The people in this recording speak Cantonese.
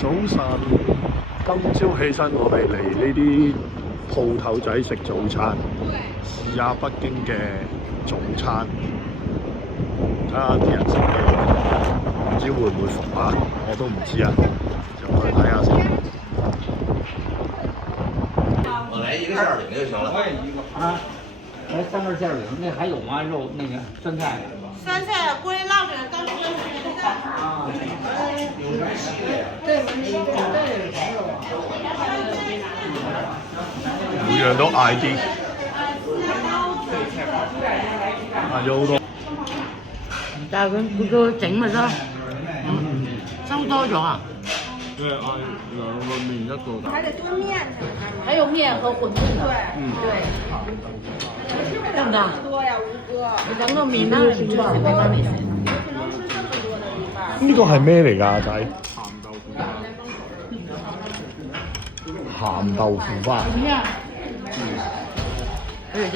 早晨，今朝起身我哋嚟呢啲鋪頭仔食早餐，試下北京嘅早餐，睇下啲人食嘅，唔知會唔會服啊？我都唔知啊，就去睇下先。我来一个馅饼就行了。我也一个啊，来3根馅饼，那还有吗？肉那个酸菜。酸菜锅里烙着，刚出来的啊。有什么系列呀？每樣都嗌啲，嗌咗好多。但係佢整咪得，收多咗啊！即係嗌兩個麵一個蛋。还得炖面去。还有面和馄饨的，对，得不得？多呀，吴哥。兩個麵啦，你最食咩飯嚟食？不能吃这么多的米飯。呢個係咩嚟㗎，阿仔？鹹豆腐花。鹹豆腐花。而且